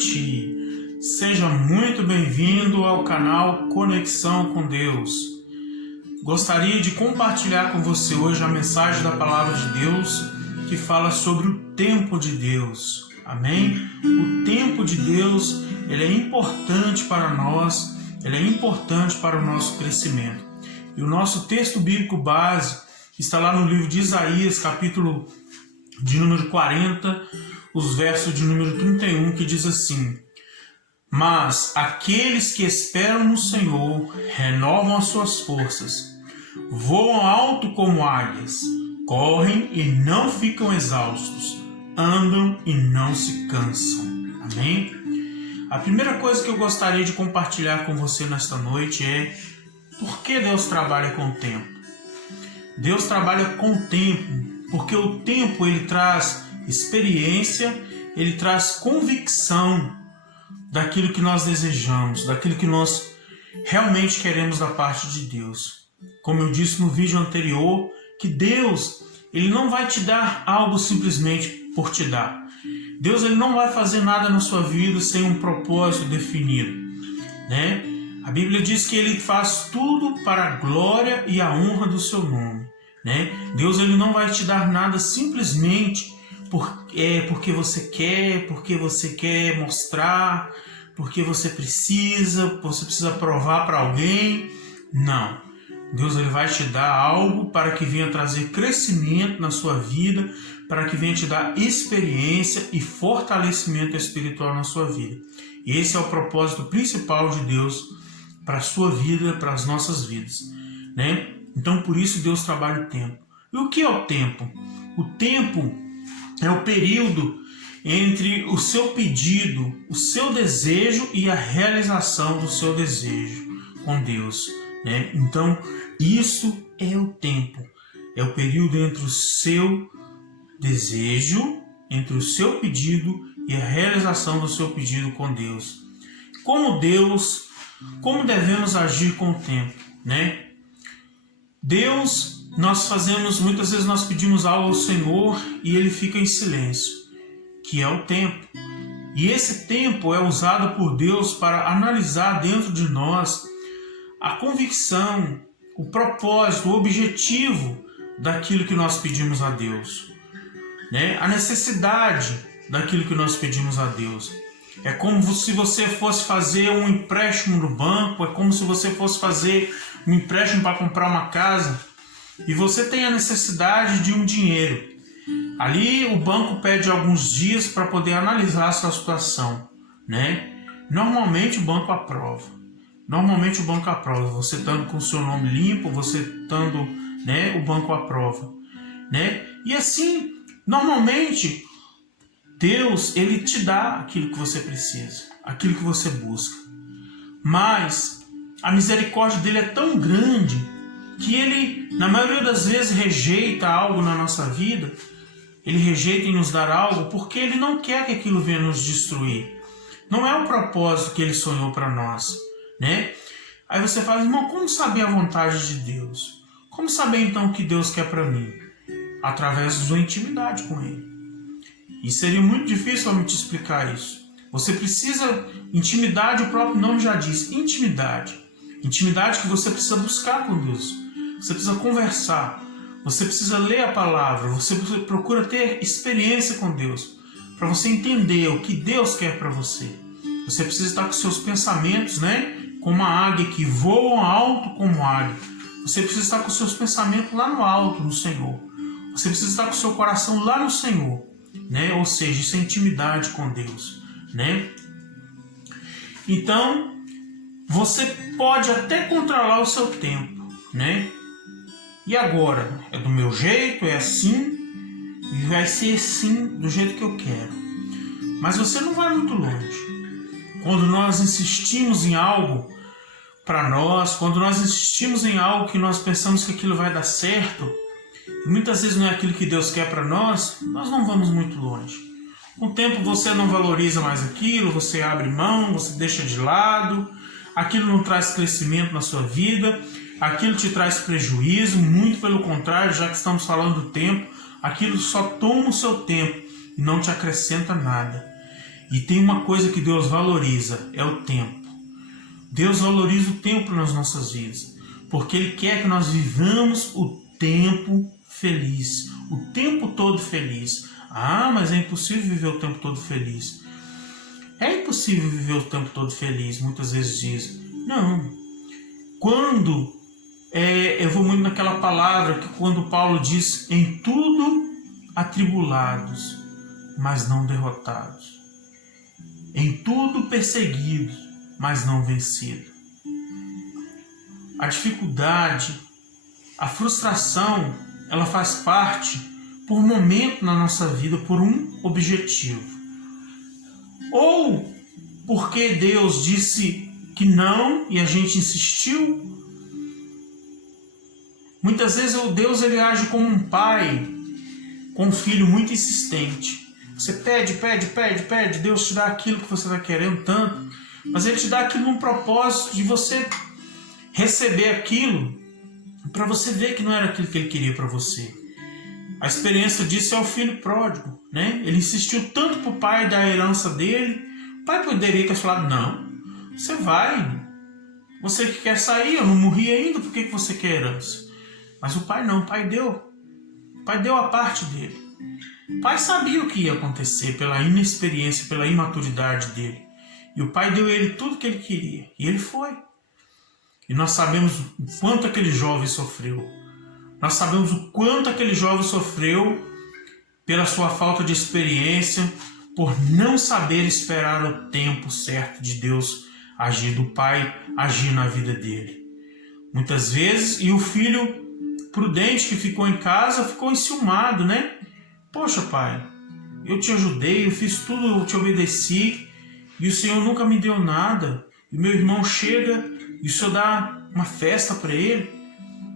noite, seja muito bem-vindo ao canal Conexão com Deus. Gostaria de compartilhar com você hoje a mensagem da Palavra de Deus que fala sobre o tempo de Deus. Amém? O tempo de Deus, ele é importante para nós, ele é importante para o nosso crescimento. E o nosso texto bíblico base está lá no livro de Isaías, capítulo de número 40, os versos de número 31, que diz assim: Mas aqueles que esperam no Senhor renovam as suas forças, voam alto como águias, correm e não ficam exaustos, andam e não se cansam. Amém? A primeira coisa que eu gostaria de compartilhar com você nesta noite é por que Deus trabalha com o tempo. Deus trabalha com o tempo porque o tempo ele traz experiência, ele traz convicção daquilo que nós desejamos, daquilo que nós realmente queremos da parte de Deus. Como eu disse no vídeo anterior, que Deus ele não vai te dar algo simplesmente por te dar. Deus ele não vai fazer nada na sua vida sem um propósito definido, né? A Bíblia diz que ele faz tudo para a glória e a honra do seu nome, né? Deus ele não vai te dar nada simplesmente porque você quer mostrar, porque você precisa provar para alguém. Não. Deus ele vai te dar algo para que venha trazer crescimento na sua vida, para que venha te dar experiência e fortalecimento espiritual na sua vida. E esse é o propósito principal de Deus para a sua vida, para as nossas vidas, né? Então por isso Deus trabalha o tempo. E o que é o tempo? O tempo é o período entre o seu pedido, o seu desejo e a realização do seu desejo com Deus, né? Então, isso é o tempo. É o período entre o seu desejo, entre o seu pedido e a realização do seu pedido com Deus. Como devemos agir com o tempo, né? Deus, muitas vezes nós pedimos algo ao Senhor e Ele fica em silêncio, que é o tempo. E esse tempo é usado por Deus para analisar dentro de nós a convicção, o propósito, o objetivo daquilo que nós pedimos a Deus, né? A necessidade daquilo que nós pedimos a Deus. É como se você fosse fazer um empréstimo no banco, é como se você fosse fazer um empréstimo para comprar uma casa e você tem a necessidade de um dinheiro. Ali o banco pede alguns dias para poder analisar a sua situação, né? Normalmente o banco aprova. Você estando com o seu nome limpo, você estando, né, o banco aprova, né? E assim, normalmente Deus ele te dá aquilo que você precisa, aquilo que você busca. Mas a misericórdia dele é tão grande que ele, na maioria das vezes, rejeita algo na nossa vida. Ele rejeita em nos dar algo porque ele não quer que aquilo venha nos destruir. Não é o propósito que ele sonhou para nós, né? Aí você fala, irmão, como saber a vontade de Deus? Como saber então o que Deus quer para mim? Através da sua intimidade com ele. E seria muito difícil eu te explicar isso. Você precisa, intimidade, o próprio nome já diz, intimidade. Intimidade que você precisa buscar com Deus. Você precisa conversar. Você precisa ler a palavra. Você procura ter experiência com Deus. Para você entender o que Deus quer para você. Você precisa estar com seus pensamentos, né? Como a águia que voa alto como águia. Você precisa estar com seus pensamentos lá no alto, no Senhor. Você precisa estar com o seu coração lá no Senhor, né? Ou seja, isso é intimidade com Deus, né? Então, você pode até controlar o seu tempo, né? E agora? É do meu jeito? É assim? E vai ser assim, do jeito que eu quero. Mas você não vai muito longe. Quando nós insistimos em algo para nós, quando nós insistimos em algo que nós pensamos que aquilo vai dar certo, e muitas vezes não é aquilo que Deus quer para nós não vamos muito longe. Com o tempo você não valoriza mais aquilo, você abre mão, você deixa de lado, aquilo não traz crescimento na sua vida, aquilo te traz prejuízo, muito pelo contrário, já que estamos falando do tempo, aquilo só toma o seu tempo e não te acrescenta nada. E tem uma coisa que Deus valoriza, é o tempo. Deus valoriza o tempo nas nossas vidas, porque Ele quer que nós vivamos o tempo feliz, o tempo todo feliz. Ah, mas é impossível viver o tempo todo feliz. É impossível viver o tempo todo feliz, muitas vezes dizem. Não. Quando, eu vou muito naquela palavra que quando Paulo diz, em tudo atribulados, mas não derrotados. Em tudo perseguidos, mas não vencidos. A dificuldade, a frustração, ela faz parte por um momento na nossa vida, por um objetivo. Ou porque Deus disse que não e a gente insistiu. Muitas vezes Deus ele age como um pai com um filho muito insistente. Você pede, Deus te dá aquilo que você está querendo tanto, mas Ele te dá aquilo num propósito de você receber aquilo para você ver que não era aquilo que Ele queria para você. A experiência disso é o filho pródigo, né? Ele insistiu tanto para o pai dar a herança dele. O pai poderia ter falado, não, você vai, você que quer sair, eu não morri ainda, por que você quer herança? Mas o pai não, o pai deu a parte dele. O pai sabia o que ia acontecer pela inexperiência, pela imaturidade dele. E o pai deu a ele tudo que ele queria. E ele foi. E nós sabemos o quanto aquele jovem sofreu. Nós sabemos o quanto aquele jovem sofreu pela sua falta de experiência, por não saber esperar o tempo certo de Deus agir, do pai agir na vida dele. Muitas vezes, e o filho prudente que ficou em casa ficou enciumado, né? Poxa, pai, eu te ajudei, eu fiz tudo, eu te obedeci, e o Senhor nunca me deu nada. E meu irmão chega e o Senhor dá uma festa para ele.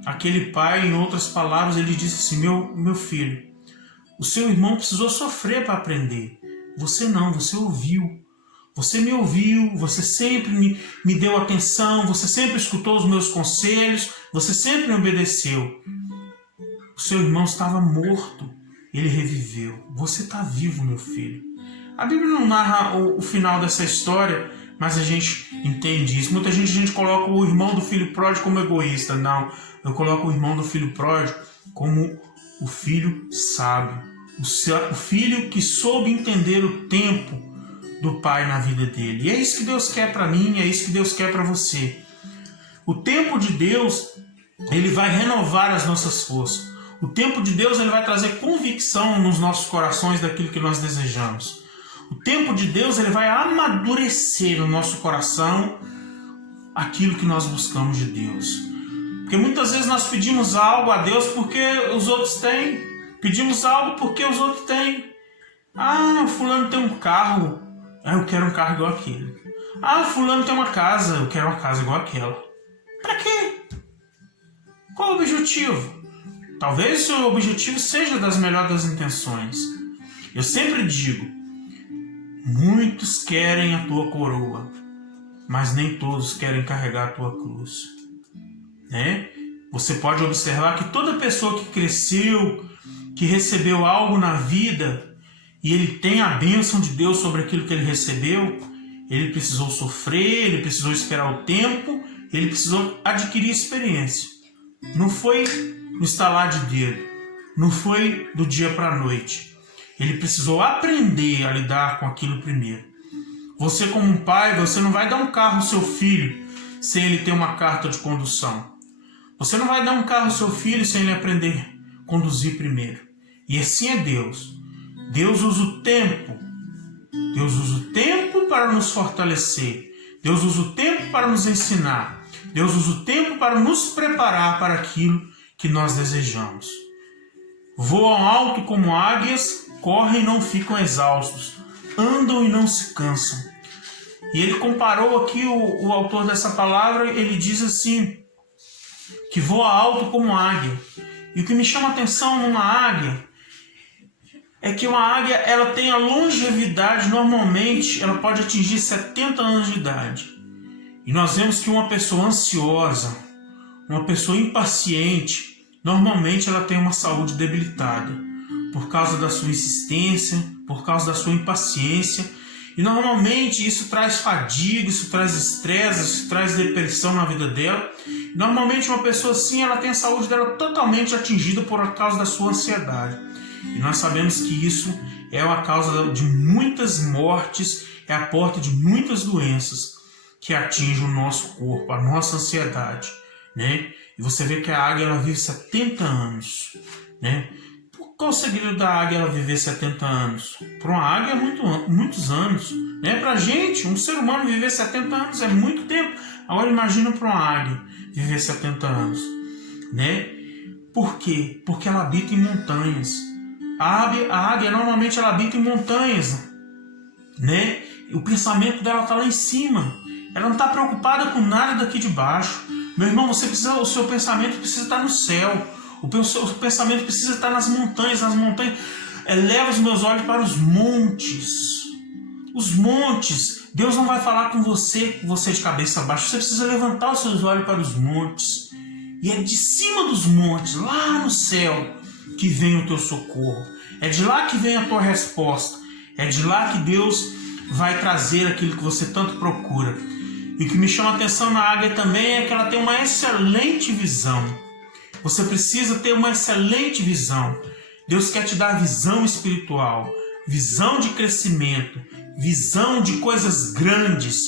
Aquele pai, em outras palavras, ele disse assim, meu filho, o seu irmão precisou sofrer para aprender. Você não, você ouviu. Você me ouviu, você sempre me deu atenção, você sempre escutou os meus conselhos, você sempre me obedeceu. O seu irmão estava morto, ele reviveu. Você está vivo, meu filho. A Bíblia não narra o final dessa história, mas a gente entende isso. Muita gente coloca o irmão do filho pródigo como egoísta. Não, eu coloco o irmão do filho pródigo como o filho sábio. O filho que soube entender o tempo do pai na vida dele. E é isso que Deus quer para mim, é isso que Deus quer para você. O tempo de Deus, ele vai renovar as nossas forças. O tempo de Deus, ele vai trazer convicção nos nossos corações daquilo que nós desejamos. O tempo de Deus, ele vai amadurecer no nosso coração aquilo que nós buscamos de Deus. Porque muitas vezes nós pedimos algo a Deus porque os outros têm. Pedimos algo porque os outros têm. Ah, fulano tem um carro, eu quero um carro igual aquele. Ah, fulano tem uma casa, eu quero uma casa igual aquela. Para quê? Qual o objetivo? Talvez o seu objetivo seja das melhores das intenções. Eu sempre digo, muitos querem a tua coroa, mas nem todos querem carregar a tua cruz. Né? Você pode observar que toda pessoa que cresceu, que recebeu algo na vida, e ele tem a bênção de Deus sobre aquilo que ele recebeu, ele precisou sofrer, ele precisou esperar o tempo, ele precisou adquirir experiência. Não foi no estalar de dedo, não foi do dia para a noite. Ele precisou aprender a lidar com aquilo primeiro. Você como um pai, você não vai dar um carro ao seu filho sem ele ter uma carta de condução. Você não vai dar um carro ao seu filho sem ele aprender a conduzir primeiro. E assim é Deus. Deus usa o tempo. Deus usa o tempo para nos fortalecer. Deus usa o tempo para nos ensinar. Deus usa o tempo para nos preparar para aquilo que nós desejamos. Voam alto como águias, correm e não ficam exaustos, andam e não se cansam. E ele comparou aqui, o autor dessa palavra, ele diz assim, que voa alto como águia. E o que me chama a atenção numa águia é que uma águia, ela tem a longevidade, normalmente ela pode atingir 70 anos de idade. E nós vemos que uma pessoa ansiosa, uma pessoa impaciente, normalmente ela tem uma saúde debilitada, por causa da sua insistência, por causa da sua impaciência, E normalmente isso traz fadiga, isso traz estresse, isso traz depressão na vida dela. Normalmente uma pessoa assim, ela tem a saúde dela totalmente atingida por causa da sua ansiedade. E nós sabemos que isso é a causa de muitas mortes, é a porta de muitas doenças que atingem o nosso corpo, a nossa ansiedade, né? E você vê que a águia, ela vive 70 anos, né? Qual o segredo da águia ela viver 70 anos? Para uma águia é muitos anos, né? Para a gente, um ser humano viver 70 anos é muito tempo. Agora imagina para uma águia viver 70 anos, né? Por quê? Porque ela habita em montanhas. A águia normalmente ela habita em montanhas, né? O pensamento dela está lá em cima. Ela não está preocupada com nada daqui de baixo. Meu irmão, o seu pensamento precisa estar no céu. O seu pensamento precisa estar nas montanhas. Eleva os meus olhos para os montes. Os montes. Deus não vai falar com você de cabeça baixa. Você precisa levantar os seus olhos para os montes. E é de cima dos montes, lá no céu, que vem o teu socorro. É de lá que vem a tua resposta. É de lá que Deus vai trazer aquilo que você tanto procura. E o que me chama a atenção na águia também é que ela tem uma excelente visão. Você precisa ter uma excelente visão. Deus quer te dar visão espiritual, visão de crescimento, visão de coisas grandes,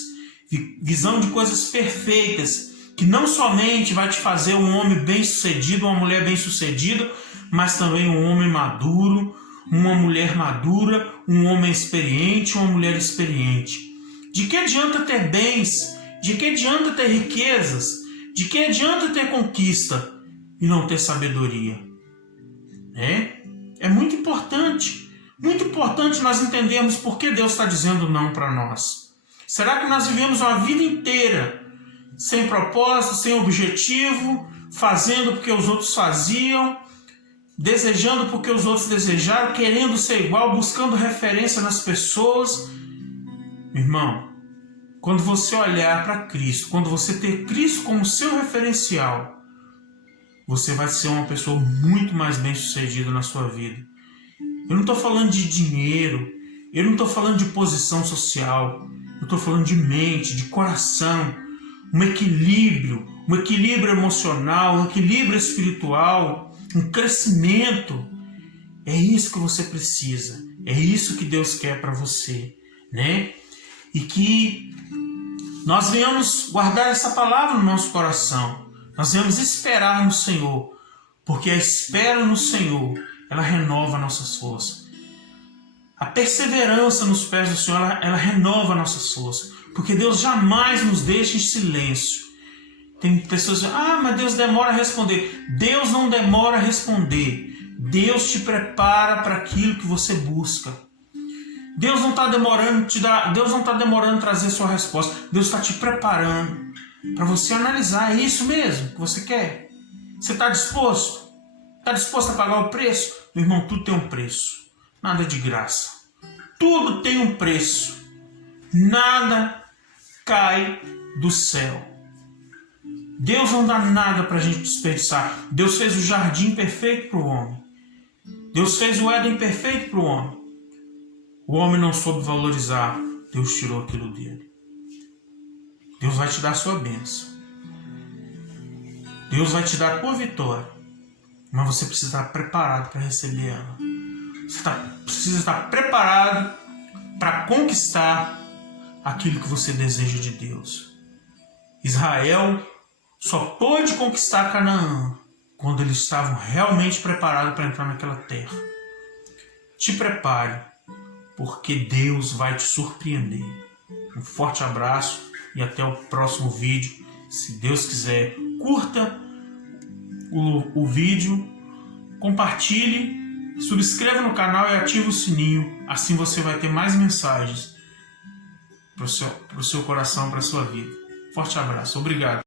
visão de coisas perfeitas, que não somente vai te fazer um homem bem-sucedido, uma mulher bem-sucedida, mas também um homem maduro, uma mulher madura, um homem experiente, uma mulher experiente. De que adianta ter bens? De que adianta ter riquezas? De que adianta ter conquista e não ter sabedoria? É muito importante nós entendermos por que Deus está dizendo não para nós. Será que nós vivemos uma vida inteira sem propósito, sem objetivo, fazendo porque os outros faziam, desejando porque os outros desejaram, querendo ser igual, buscando referência nas pessoas? Irmão, quando você olhar para Cristo, quando você ter Cristo como seu referencial, você vai ser uma pessoa muito mais bem-sucedida na sua vida. Eu não estou falando de dinheiro, eu não estou falando de posição social, eu estou falando de mente, de coração, um equilíbrio emocional, um equilíbrio espiritual, um crescimento. É isso que você precisa, é isso que Deus quer para você, né? E que nós venhamos guardar essa palavra no nosso coração, nós venhamos esperar no Senhor, porque a espera no Senhor, ela renova nossas forças. A perseverança nos pés do Senhor, ela renova nossas forças, porque Deus jamais nos deixa em silêncio. Tem pessoas que dizem, mas Deus demora a responder. Deus não demora a responder. Deus te prepara para aquilo que você busca. Deus não está demorando a trazer sua resposta. Deus está te preparando para você analisar. É isso mesmo que você quer? Você está disposto? Está disposto a pagar o preço? Meu irmão, tudo tem um preço. Nada de graça. Tudo tem um preço. Nada cai do céu. Deus não dá nada para a gente desperdiçar. Deus fez o jardim perfeito para o homem. Deus fez o Éden perfeito para o homem. O homem não soube valorizar. Deus tirou aquilo dele. Deus vai te dar a sua bênção. Deus vai te dar a tua vitória. Mas você precisa estar preparado para receber ela. Você precisa estar preparado para conquistar aquilo que você deseja de Deus. Israel só pôde conquistar Canaã quando eles estavam realmente preparados para entrar naquela terra. Te prepare, porque Deus vai te surpreender. Um forte abraço e até o próximo vídeo. Se Deus quiser, curta o vídeo, compartilhe, subscreva no canal e ative o sininho. Assim você vai ter mais mensagens para o seu coração, para a sua vida. Forte abraço. Obrigado.